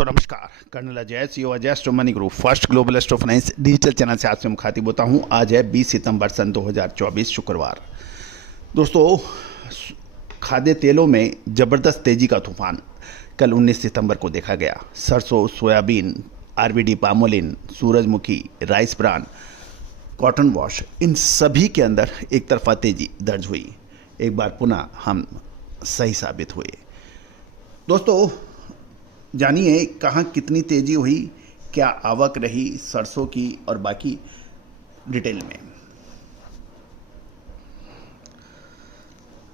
दोस्तों नमस्कार। Colonel Ajay CO Ajay astro money group first global astro finance digital channel से आपसे मुखातिब होता हूं। आज है 20 सितंबर सन 2024 शुक्रवार। दोस्तों खाद्य तेलों में ज़बरदस्त तेज़ी का तूफान कल 19 सितंबर को देखा गया। सरसों, सोयाबीन, आरबीडी, पामोलिन, सूरजमुखी, राइस ब्रान, कॉटन वॉश, इन सभी के अंदर एक तरफा तेज़ी दर्ज हुई। एक बार पुनः हम सही साबित हुए। दोस्तों जानिए कहाँ कितनी तेज़ी हुई, क्या आवक रही सरसों की और बाकी डिटेल में।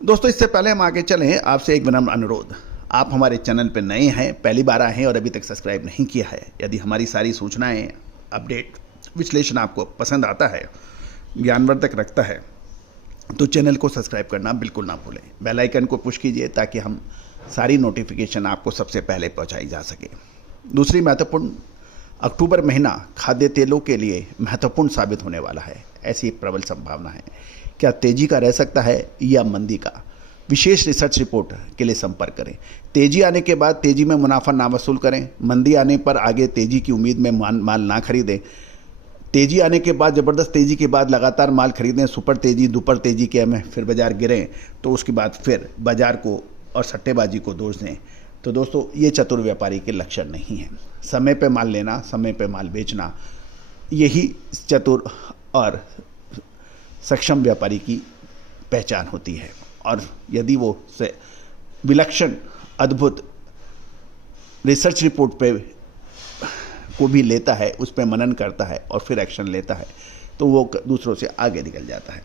दोस्तों इससे पहले हम आगे चलें, आपसे एक विनम्र अनुरोध, आप हमारे चैनल पर नए हैं, पहली बार आए हैं और अभी तक सब्सक्राइब नहीं किया है। यदि हमारी सारी सूचनाएं, अपडेट, विश्लेषण आपको पसंद आता है, ज्ञानवर्धक रखता है, तो चैनल को सब्सक्राइब करना बिल्कुल ना भूलें। बेल आइकन को पुश कीजिए ताकि हम सारी नोटिफिकेशन आपको सबसे पहले पहुंचाई जा सके। दूसरी महत्वपूर्ण, अक्टूबर महीना खाद्य तेलों के लिए महत्वपूर्ण साबित होने वाला है, ऐसी एक प्रबल संभावना है। क्या तेजी का रह सकता है या मंदी का? विशेष रिसर्च रिपोर्ट के लिए संपर्क करें। तेजी आने के बाद तेजी में मुनाफा ना वसूल करें, मंदी आने पर आगे तेजी की उम्मीद में माल ना खरीदें, तेजी आने के बाद ज़बरदस्त तेज़ी के बाद लगातार माल खरीदें, सुपर तेज़ी दुपर तेज़ी के में फिर बाजार गिरें तो उसके बाद फिर बाजार को और सट्टेबाजी को दोष दें। तो दोस्तों ये चतुर व्यापारी के लक्षण नहीं हैं। समय पे माल लेना, समय पे माल बेचना, यही चतुर और सक्षम व्यापारी की पहचान होती है। और यदि वो से विलक्षण अद्भुत रिसर्च रिपोर्ट पे को भी लेता है, उस पर मनन करता है और फिर एक्शन लेता है, तो वो दूसरों से आगे निकल जाता है।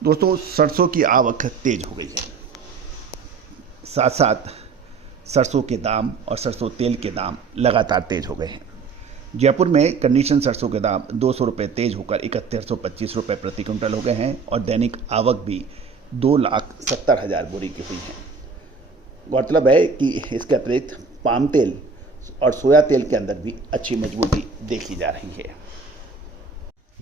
दोस्तों सरसों की आवक तेज हो गई है, साथ साथ सरसों के दाम और सरसों तेल के दाम लगातार तेज हो गए हैं। जयपुर में कंडीशन सरसों के दाम 200 रुपये तेज होकर 3125 रुपये प्रति क्विंटल हो गए हैं और दैनिक आवक भी 2,70,000 बोरी की हुई है। गौरतलब है कि इसके अतिरिक्त पाम तेल और सोया तेल के अंदर भी अच्छी मजबूती देखी जा रही है।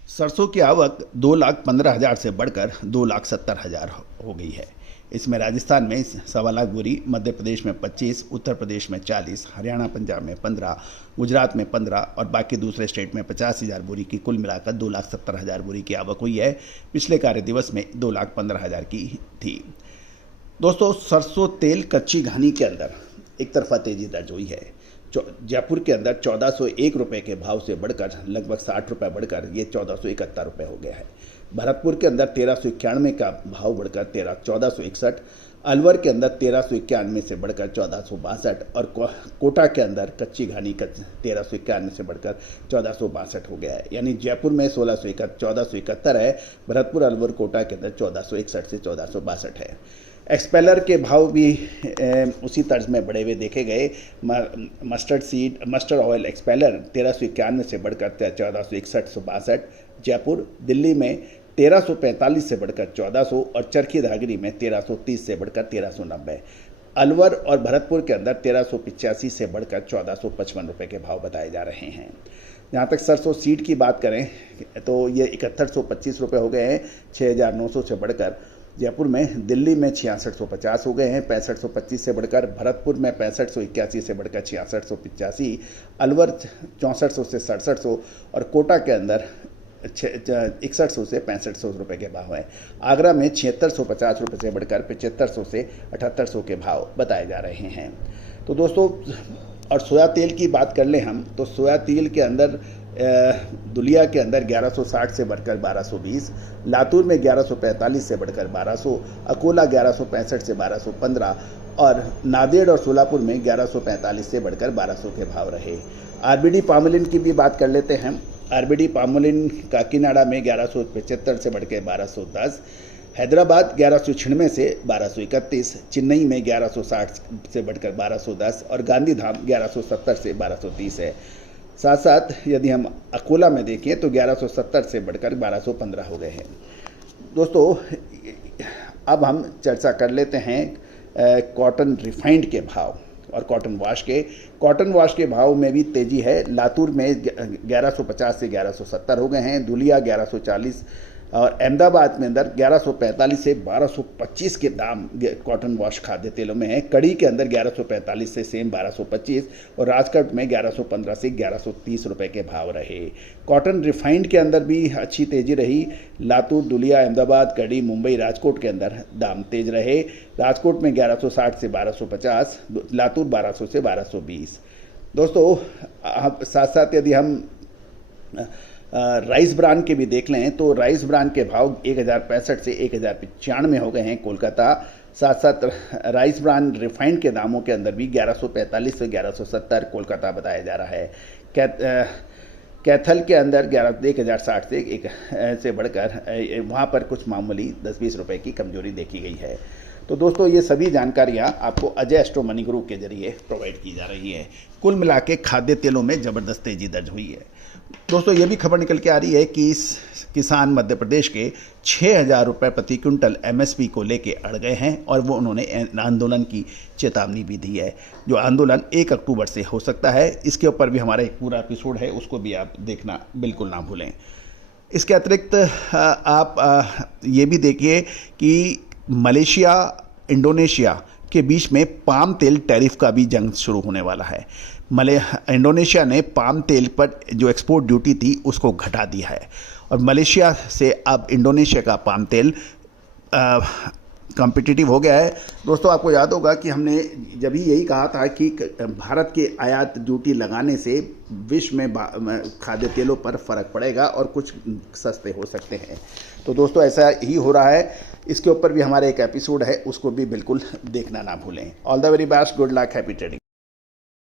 सरसों की आवक 2,15,000 से बढ़कर 2,70,000 हो गई है। इसमें राजस्थान में 1.25 लाख बोरी, मध्य प्रदेश में 25, उत्तर प्रदेश में 40, हरियाणा पंजाब में 15, गुजरात में 15 और बाकी दूसरे स्टेट में 50,000 बोरी की कुल मिलाकर 2,70,000 बोरी की आवक हुई है। पिछले कार्य दिवस में 2,15,000 की थी। दोस्तों सरसों तेल कच्ची घानी के अंदर एक तरफा तेजी दर्ज हुई है। जयपुर के अंदर 1,401 रुपये के भाव से बढ़कर लगभग 60 रुपये बढ़कर ये 1,471 रुपये हो गया है। भरतपुर के अंदर 1,391 का भाव बढ़कर 1,461, अलवर के अंदर 1,391 से बढ़कर 1,462 और कोटा के अंदर कच्ची घानी 1,391 से बढ़कर 1,462 हो गया है। यानी जयपुर में 1,471 है, भरतपुर, अलवर, कोटा के अंदर 1,461 से 1,462 है। एक्सपेलर के भाव भी उसी तर्ज में बढ़े हुए देखे गए। मस्टर्ड ऑयल एक्सपेलर 1,391 से बढ़कर 1,461 जयपुर, दिल्ली में 1,345 से बढ़कर 1,400 और चरखी दादरी में 1,330 से बढ़कर 1,390। अलवर और भरतपुर के अंदर 1,385 से बढ़कर 1,455 रुपये के भाव बताए जा रहे हैं। जहाँ तक सरसों सीड की बात करें तो ये 7,125 रुपये हो गए हैं, 6,900 से बढ़कर जयपुर में, दिल्ली में 6,650 हो गए हैं, 6,525 से बढ़कर, भरतपुर में 6,581 से बढ़कर 6,685, अलवर 6,400 से 6,700 और कोटा के अंदर 6,100 से 6,500 रुपये के भाव हैं। आगरा में 7,650 रुपये से बढ़कर 7,500 से 7,800 के भाव बताए जा रहे हैं। तो दोस्तों और सोया तेल की बात कर लें हम, तो सोया तेल के अंदर दुलिया के अंदर 1,160 से बढ़कर 1,220, लातूर में 1,145 से बढ़कर 1,200, अकोला 1,165 से 1,215 और नांदेड़ और सोलापुर में 1,145 से बढ़कर 1,200 के भाव रहे। आरबीडी पामोलिन की भी बात कर लेते हैं। आरबीडी पामोलिन काकीनाडा में 1,175 से बढ़कर 1,210, हैदराबाद 1,196 से 1,231, चेन्नई में 1,160 से बढ़कर 1,210 और गांधीधाम 1,170 से 1,230 है। साथ साथ यदि हम अकोला में देखें तो 1,170 से बढ़कर 1,215 हो गए हैं। दोस्तों अब हम चर्चा कर लेते हैं कॉटन रिफाइंड के भाव और कॉटन वाश के। कॉटन वाश के भाव में भी तेज़ी है। लातूर में 1,150 से 1,170 हो गए हैं, दुलिया 1,140, और अहमदाबाद में अंदर 1145 से 1225 के दाम कॉटन वॉश खाद्य तेलों में है। कड़ी के अंदर 1145 से सेम 1225 और राजकोट में 1115 से 1130 रुपए के भाव रहे। कॉटन रिफाइंड के अंदर भी अच्छी तेजी रही। लातूर, दुलिया, अहमदाबाद, कड़ी, मुंबई, राजकोट के अंदर दाम तेज रहे। राजकोट में 1160 से 1250, लातूर 1200 से 1220। दोस्तों साथ साथ यदि हम राइस ब्रांड के भी देख लें तो राइस ब्रांड के भाव 1065 से 1095 हो गए हैं कोलकाता। साथ साथ राइस ब्रांड रिफाइंड के दामों के अंदर भी 1145 से 1170 कोलकाता बताया जा रहा है। कैथल के अंदर 1060 से एक से बढ़कर वहाँ पर कुछ मामूली 10-20 रुपए की कमजोरी देखी गई है। तो दोस्तों ये सभी जानकारियाँ आपको अजय एस्ट्रो मनी ग्रुप के जरिए प्रोवाइड की जा रही है। कुल मिला के खाद्य तेलों में ज़बरदस्त तेजी दर्ज हुई है। दोस्तों ये भी खबर निकल के आ रही है कि किसान मध्य प्रदेश के 6,000 रुपये प्रति क्विंटल MSP को लेके अड़ गए हैं और वो उन्होंने आंदोलन की चेतावनी भी दी है, जो आंदोलन 1 अक्टूबर से हो सकता है। इसके ऊपर भी हमारा एक पूरा एपिसोड है, उसको भी आप देखना बिल्कुल ना भूलें। इसके अतिरिक्त आप ये भी देखिए कि मलेशिया, इंडोनेशिया के बीच में पाम तेल टैरिफ का भी जंग शुरू होने वाला है। इंडोनेशिया ने पाम तेल पर जो एक्सपोर्ट ड्यूटी थी उसको घटा दिया है और मलेशिया से अब इंडोनेशिया का पाम तेल कॉम्पिटिटिव हो गया है। दोस्तों आपको याद होगा कि हमने जब ही यही कहा था कि भारत के आयात ड्यूटी लगाने से विश्व में खाद्य तेलों पर फर्क पड़ेगा और कुछ सस्ते हो सकते हैं। तो दोस्तों ऐसा ही हो रहा है। इसके ऊपर भी हमारा एक एपिसोड है, उसको भी बिल्कुल देखना ना भूलें। All the very best, good luck, happy trading.